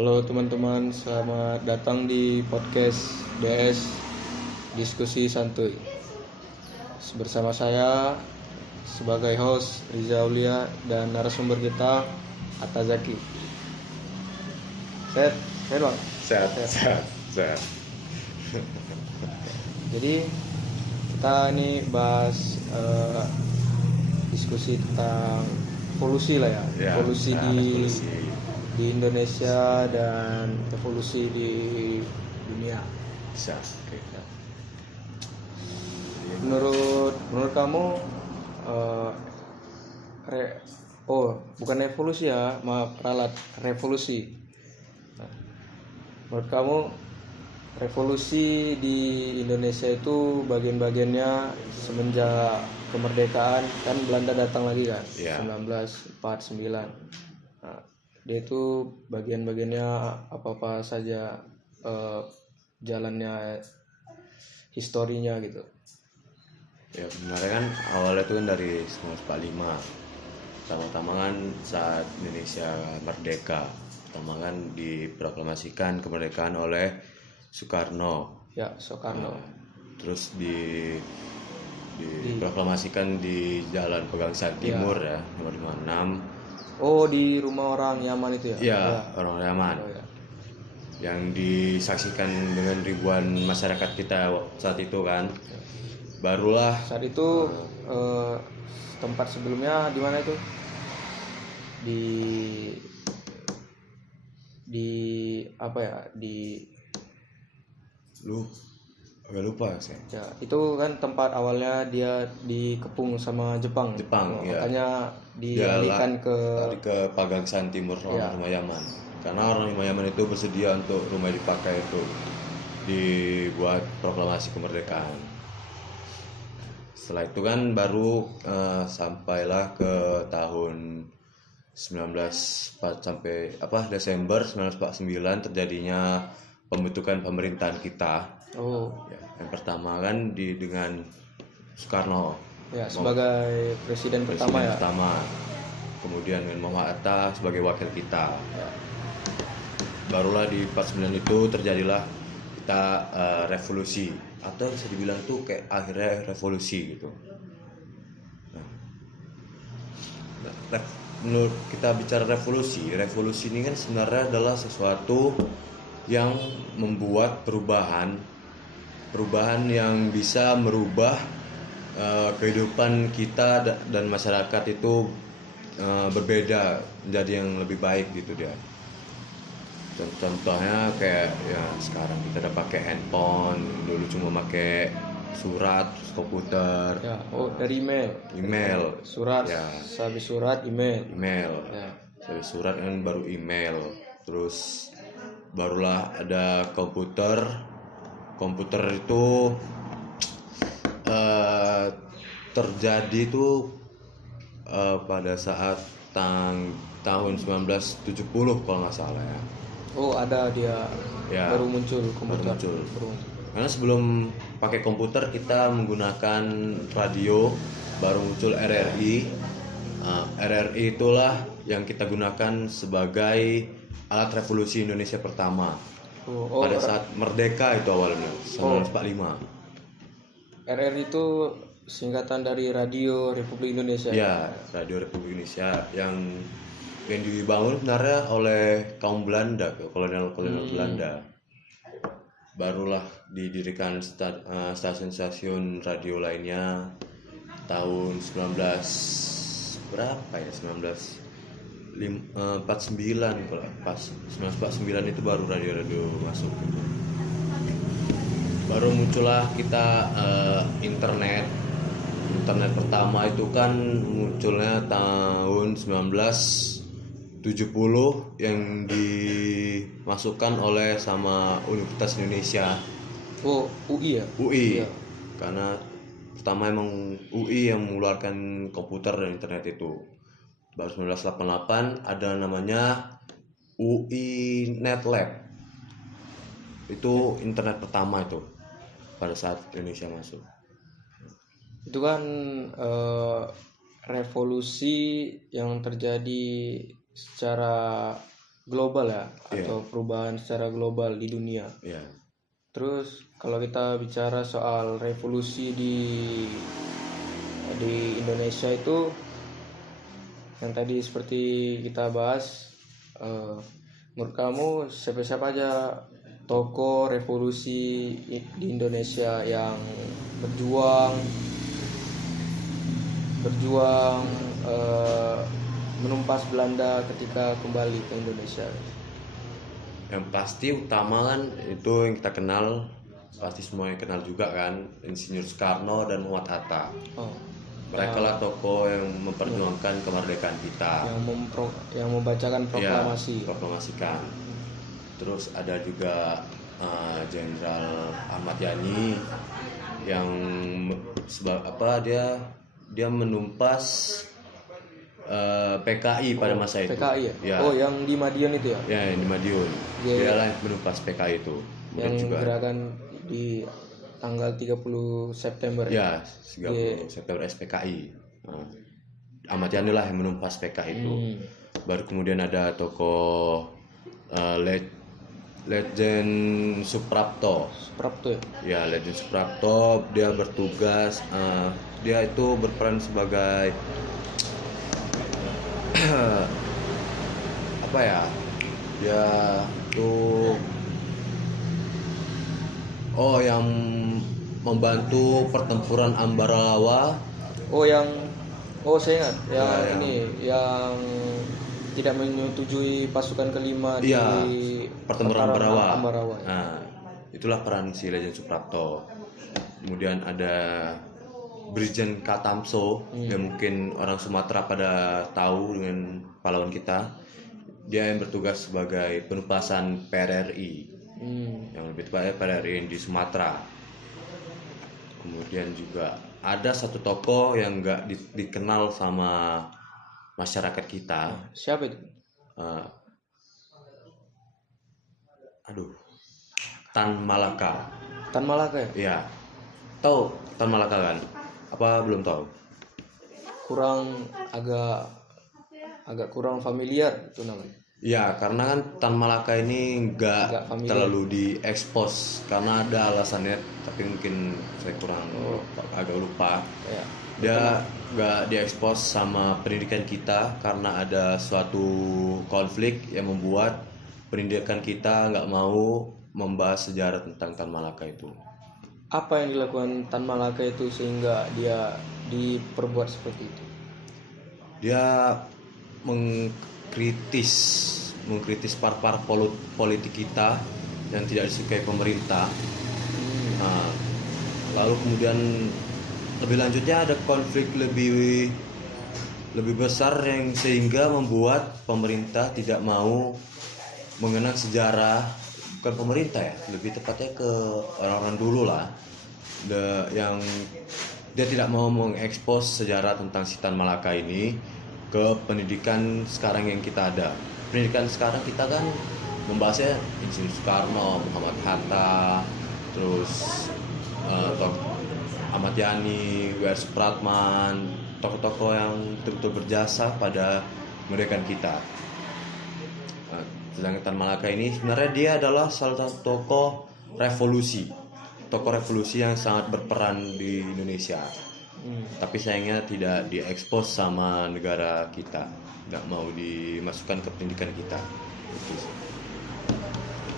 Halo teman-teman, selamat datang di podcast DS Diskusi Santuy. Bersama saya sebagai host Riza Aulia dan narasumber kita Atta Zaki. Sehat bang? Sehat. Jadi kita ini bahas diskusi tentang polusi lah ya, polusi di Indonesia dan evolusi di dunia. Bisa. Oke. Menurut kamu bukan evolusi ya, maaf, revolusi. Nah, menurut kamu revolusi di Indonesia itu bagian-bagiannya semenjak kemerdekaan, kan Belanda datang lagi kan, 1949. Nah, dia itu bagian-bagiannya apa saja, jalannya, historinya gitu. Ya sebenarnya kan awalnya itu kan dari 1945. Pertama-tama kan saat Indonesia merdeka, pertama kan diproklamasikan kemerdekaan oleh Soekarno. Ya, Soekarno. Terus diproklamasikan di Jalan Pegangsaan Timur ya, nomor 56. Oh, di rumah orang Yaman itu ya? Iya, orang Yaman. Oh, ya. Yang disaksikan dengan ribuan masyarakat kita saat itu kan. Barulah Saat itu tempat sebelumnya di mana itu? Di apa ya? agak lupa saya. Ya, itu kan tempat awalnya dia dikepung sama Jepang. Ya. Makanya dialihkan ke Pegangsaan Timur orang rumah Yaman. Karena orang rumah Yaman itu bersedia untuk rumah dipakai itu dibuat proklamasi kemerdekaan. Setelah itu kan baru sampailah ke tahun Desember 1949 terjadinya pembentukan pemerintahan kita. Ya, yang pertama kan dengan Soekarno. Ya, sebagai presiden pertama. Kemudian dengan Muhammad Hatta sebagai wakil kita. Ya. Barulah di 49 itu terjadilah kita revolusi, atau bisa dibilang itu kayak akhirnya revolusi gitu. Menurut kita bicara revolusi ini kan sebenarnya adalah sesuatu yang membuat perubahan yang bisa merubah kehidupan kita dan masyarakat itu berbeda menjadi yang lebih baik gitu dia. Contohnya kayak ya sekarang kita udah pakai handphone, dulu cuma pakai surat, komputer. Ya, dari email. Surat, ya. Habis surat email. Ya. Habis surat kan baru email. Terus barulah ada komputer. Komputer itu terjadi tuh pada saat tahun 1970 kalau nggak salah ya. Oh, ada dia ya, baru muncul komputer. Karena sebelum pakai komputer kita menggunakan radio, baru muncul RRI. RRI itulah yang kita gunakan sebagai alat revolusi Indonesia pertama. Pada saat merdeka itu awalnya 1945. RRI itu singkatan dari Radio Republik Indonesia. Ya, Radio Republik Indonesia yang dibangun sebenarnya oleh kaum Belanda, kolonial Belanda. Barulah didirikan stasiun-stasiun radio lainnya tahun 1949 kalau pas 1949 itu baru radio masuk. Baru muncullah kita internet pertama itu kan munculnya tahun 1970 yang dimasukkan oleh sama Universitas Indonesia. Oh, UI ya? UI. Ya. Karena pertama emang UI yang mengeluarkan komputer dan internet itu. Baru 1988 ada namanya UI Net Lab. Itu internet pertama itu pada saat Indonesia masuk. Itu kan revolusi yang terjadi secara global ya, Iya. atau perubahan secara global di dunia. Ya. Terus kalau kita bicara soal revolusi di Indonesia itu, yang tadi seperti kita bahas, menurut kamu siapa-siapa aja tokoh revolusi di Indonesia yang berjuang menumpas Belanda ketika kembali ke Indonesia? Yang pasti utama kan itu yang kita kenal, pasti semua yang kenal juga kan, Insinyur Soekarno dan Muhammad Hatta. Oh, Mereka lah tokoh yang memperjuangkan kemerdekaan kita. yang membacakan proklamasi. Ya, proklamasikan. Terus ada juga Jenderal Ahmad Yani yang dia menumpas PKI pada masa itu. PKI ya? Ya. Oh, yang di Madiun itu ya? Ya, yang di Madiun. Iya. Dia lah yang menumpas PKI itu. Yang juga gerakan di tanggal 30 September ya, 30 September SPKI. Ahmad Yani lah yang menumpas PKI itu. Baru kemudian ada tokoh Legend Suprapto. Suprapto ya? Ya, Legend Suprapto, dia bertugas, dia itu berperan sebagai apa ya? Dia tuh yang membantu pertempuran Ambarawa. Saya ingat yang tidak menyetujui pasukan kelima di pertempuran Ambarawa. Ya. Nah, itulah peran si Legend Suprapto. Kemudian ada Brigjen Katamso, yang mungkin orang Sumatera pada tahu dengan pahlawan kita. Dia yang bertugas sebagai penumpasan PRRI. Yang lebih tepatnya PRRI di Sumatera. Kemudian juga ada satu tokoh yang nggak dikenal sama masyarakat kita. Siapa itu? Tan Malaka. Tan Malaka ya? Iya. Tahu Tan Malaka kan? Apa belum tahu? Agak kurang familiar itu namanya. Ya, karena kan Tan Malaka ini nggak terlalu diekspos karena ada alasannya, tapi mungkin saya kurang agak lupa. Ya. Dia nggak diekspos sama pendidikan kita karena ada suatu konflik yang membuat pendidikan kita nggak mau membahas sejarah tentang Tan Malaka itu. Apa yang dilakukan Tan Malaka itu sehingga dia diperbuat seperti itu? Dia mengkritis par-par politik kita yang tidak disukai pemerintah. Nah, lalu kemudian lebih lanjutnya ada konflik lebih besar yang sehingga membuat pemerintah tidak mau mengenang sejarah, bukan pemerintah ya, lebih tepatnya ke orang-orang dulu lah, yang dia tidak mau mengekspos sejarah tentang si Tan Malaka ini ke pendidikan sekarang yang kita ada. Pendidikan sekarang kita kan membahasnya Insinyur Soekarno, Muhammad Hatta, terus Ahmad Yani, W.R. Supratman, tokoh-tokoh yang betul-betul berjasa pada kemerdekaan kita. Sedangkan Tan Malaka ini sebenarnya dia adalah salah satu tokoh revolusi yang sangat berperan di Indonesia. Tapi sayangnya tidak diekspos sama negara kita, nggak mau dimasukkan ke pendidikan kita.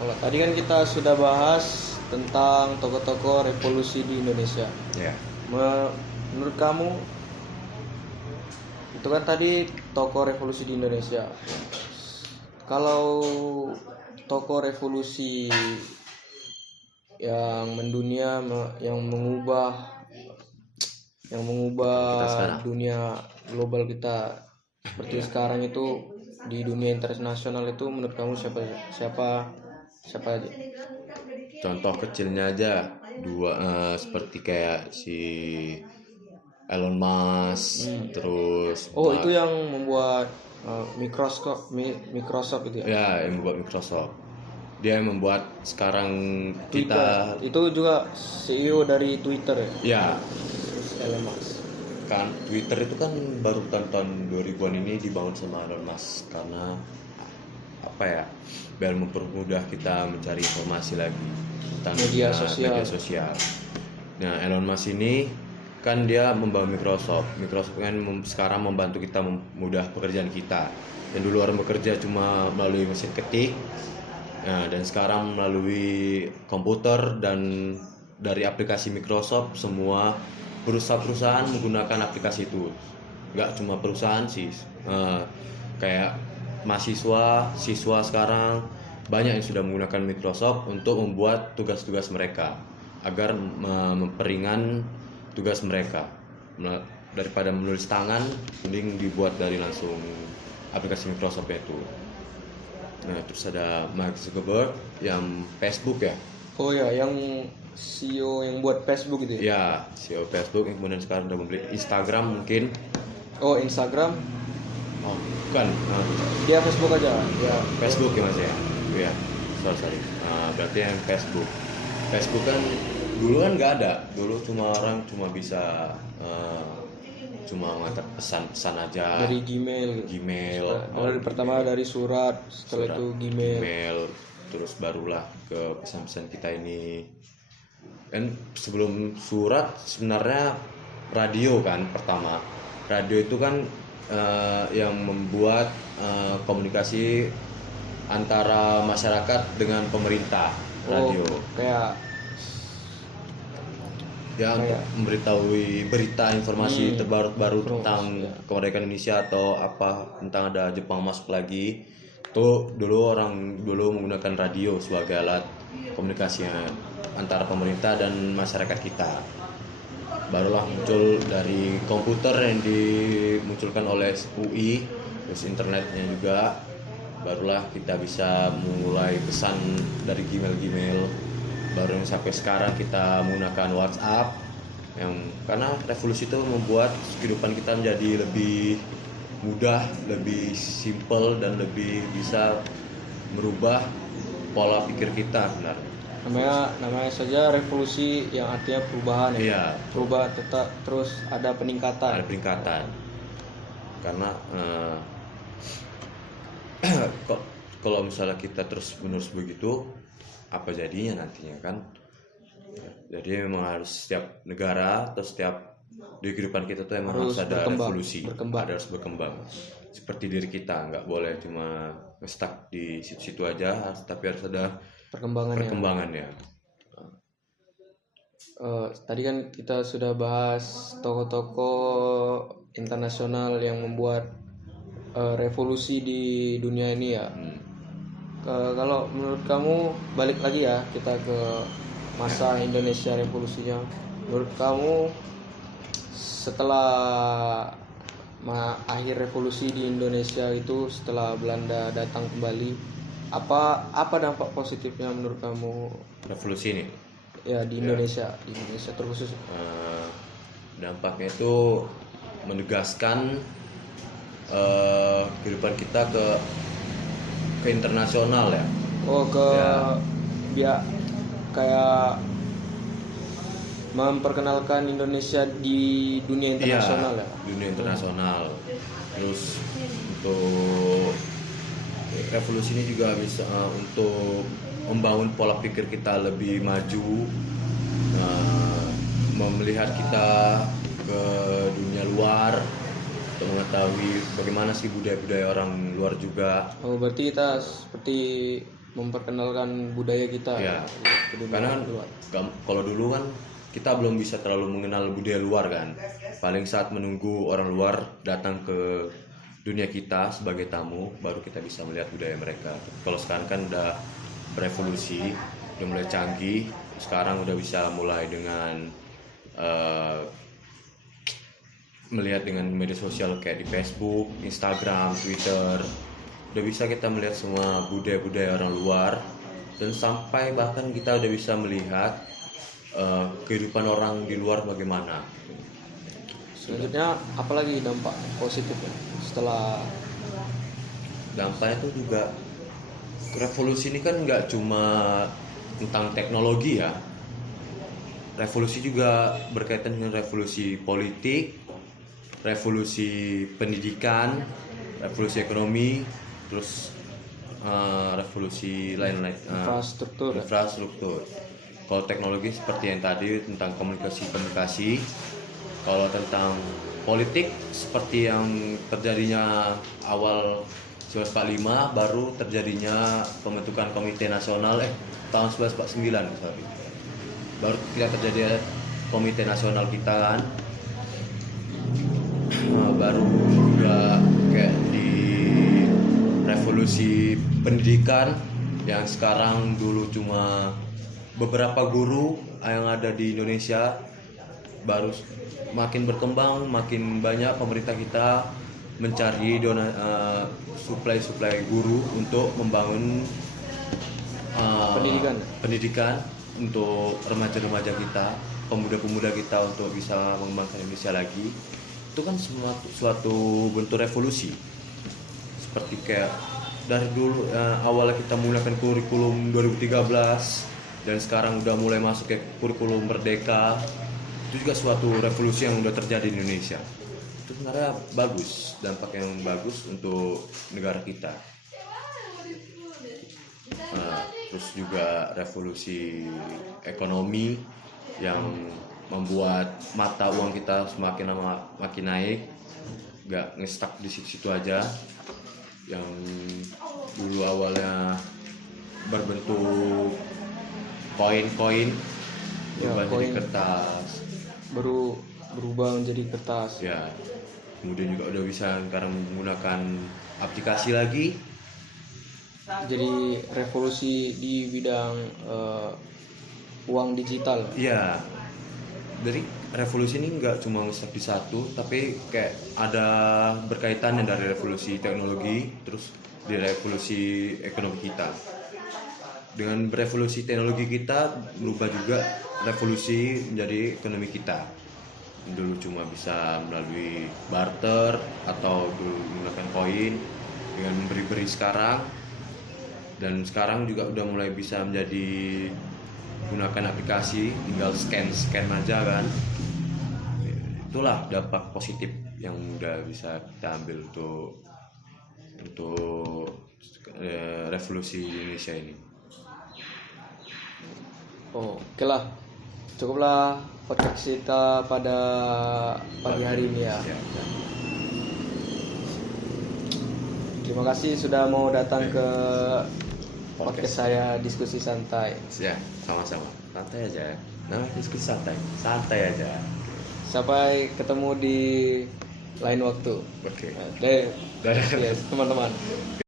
Kalau tadi kan kita sudah bahas tentang tokoh-tokoh revolusi di Indonesia. Ya. Menurut kamu, itu kan tadi tokoh revolusi di Indonesia. Kalau tokoh revolusi yang mendunia, yang mengubah dunia global kita seperti sekarang itu, di dunia internasional itu, menurut kamu siapa aja? Contoh kecilnya aja seperti kayak si Elon Musk, terus itu yang membuat Microsoft itu ya? Ya, yang membuat Microsoft. Dia yang membuat sekarang Twitter. kita. Itu juga CEO dari Twitter ya? Ya. Elon Musk. Kan Twitter itu kan baru tahun 2000-an ini dibangun sama Elon Musk karena biar mempermudah kita mencari informasi lagi tentang Media media sosial. sosial. Nah, Elon Musk ini kan dia membangun Microsoft kan sekarang membantu kita memudah pekerjaan kita. Yang dulu orang bekerja cuma melalui mesin ketik, nah, dan sekarang melalui komputer, dan dari aplikasi Microsoft semua perusahaan menggunakan aplikasi itu. Nggak cuma perusahaan sih, kayak siswa sekarang banyak yang sudah menggunakan Microsoft untuk membuat tugas-tugas mereka agar memperingan tugas mereka. Daripada menulis tangan, mending dibuat dari langsung aplikasi Microsoft itu. Nah, terus ada Mark Zuckerberg yang Facebook ya. Oh ya, yang CEO yang buat Facebook gitu ya? Ya, CEO Facebook yang kemudian sekarang udah membeli Instagram mungkin. Oh, Instagram? Oh, bukan. Dia Facebook aja? Ya. Facebook ya Mas ya? Iya, sorry. Berarti yang Facebook kan dulu kan nggak ada. Dulu orang cuma bisa cuma ngantar pesan-pesan aja Dari Gmail. Gmail. Pertama dari surat, setelah itu Gmail. Terus barulah ke pesan-pesan kita ini. Kan sebelum surat sebenarnya radio kan pertama. Radio itu kan yang membuat komunikasi antara masyarakat dengan pemerintah. Radio. Kayak Ya, untuk memberitahu berita informasi terbaru tentang kemerdekaan Indonesia atau apa tentang ada Jepang masuk lagi. Itu dulu menggunakan radio sebagai alat komunikasi antara pemerintah dan masyarakat kita. Barulah muncul dari komputer yang dimunculkan oleh UI, terus internetnya juga. Barulah kita bisa mulai pesan dari Gmail. Baru yang sampai sekarang kita menggunakan WhatsApp, karena revolusi itu membuat kehidupan kita menjadi lebih mudah, lebih simple, dan lebih bisa merubah pola pikir kita sebenarnya. Namanya saja revolusi, yang artinya perubahan ya. Iya. Perubahan tetap terus ada peningkatan. Karena kalau misalnya kita terus menerus begitu, apa jadinya nantinya kan? Jadi memang harus setiap negara atau setiap di kehidupan kita tuh emang harus ada revolusi, harus berkembang. Seperti diri kita, nggak boleh cuma stuck di situ-situ aja, tapi harus ada perkembangannya. Tadi kan kita sudah bahas tokoh-tokoh internasional yang membuat revolusi di dunia ini ya. Kalau menurut kamu, balik lagi ya kita ke masa Indonesia revolusinya. Menurut kamu setelah akhir revolusi di Indonesia itu, setelah Belanda datang kembali, apa dampak positifnya menurut kamu revolusi ini? Ya di Indonesia, terkhusus. Dampaknya itu menegaskan kehidupan kita ke internasional ya. Kayak memperkenalkan Indonesia di dunia internasional ya. Dunia internasional. Terus untuk revolusi ini juga bisa untuk membangun pola pikir kita lebih maju, melihat kita ke dunia luar, untuk mengetahui bagaimana sih budaya-budaya orang luar juga. Berarti kita seperti memperkenalkan budaya kita ya. Karena kalau dulu kan kita belum bisa terlalu mengenal budaya luar kan. Paling saat menunggu orang luar datang ke dunia kita sebagai tamu, baru kita bisa melihat budaya mereka. Kalau sekarang kan udah berevolusi, udah mulai canggih. Sekarang udah bisa mulai dengan melihat dengan media sosial kayak di Facebook, Instagram, Twitter. Udah bisa kita melihat semua budaya-budaya orang luar, dan sampai bahkan kita udah bisa melihat kehidupan orang di luar bagaimana. Selanjutnya apalagi dampak positifnya setelah dampaknya itu juga revolusi ini kan nggak cuma tentang teknologi ya. Revolusi juga berkaitan dengan revolusi politik, revolusi pendidikan, revolusi ekonomi, terus revolusi lain-lain, infrastruktur. Kalau teknologi seperti yang tadi tentang komunikasi. Kalau tentang politik seperti yang terjadinya awal 1945, baru terjadinya pembentukan Komite Nasional tahun 1949, sorry. Baru tidak terjadi Komite Nasional kita kan. Baru juga kayak di revolusi pendidikan yang sekarang dulu cuma beberapa guru yang ada di Indonesia, baru makin berkembang, makin banyak pemerintah kita mencari suplai guru untuk membangun pendidikan untuk remaja-remaja kita, pemuda-pemuda kita untuk bisa mengembangkan Indonesia lagi. Itu kan suatu bentuk revolusi. Seperti kayak dari dulu awalnya kita menggunakan kurikulum 2013 dan sekarang udah mulai masuk ke kurikulum Merdeka. Itu juga suatu revolusi yang udah terjadi di Indonesia. Itu sebenarnya bagus, dampak yang bagus untuk negara kita. Terus juga revolusi ekonomi yang membuat mata uang kita semakin lama makin naik, nggak ngestak di situ aja. Yang dulu awalnya berbentuk koin berubah jadi kertas, berubah menjadi kertas. Ya, kemudian juga udah bisa sekarang menggunakan aplikasi lagi. Jadi revolusi di bidang uang digital. Iya. Dari revolusi ini nggak cuma ngestak di satu, tapi kayak ada berkaitannya dari revolusi teknologi, terus di revolusi ekonomi kita. Dengan revolusi teknologi kita berubah juga revolusi menjadi ekonomi kita. Dulu cuma bisa melalui barter atau dulu menggunakan koin dengan memberi sekarang, dan sekarang juga udah mulai bisa menjadi gunakan aplikasi, tinggal scan aja kan. Itulah dampak positif yang udah bisa kita ambil untuk revolusi Indonesia ini. Oke lah, cukuplah podcast kita pada pagi hari ini ya. Terima kasih sudah mau datang ke podcast saya, diskusi santai. Ya, sama-sama. Santai aja. Nah, diskusi santai aja. Sampai ketemu di lain waktu. Oke. Dadah teman-teman.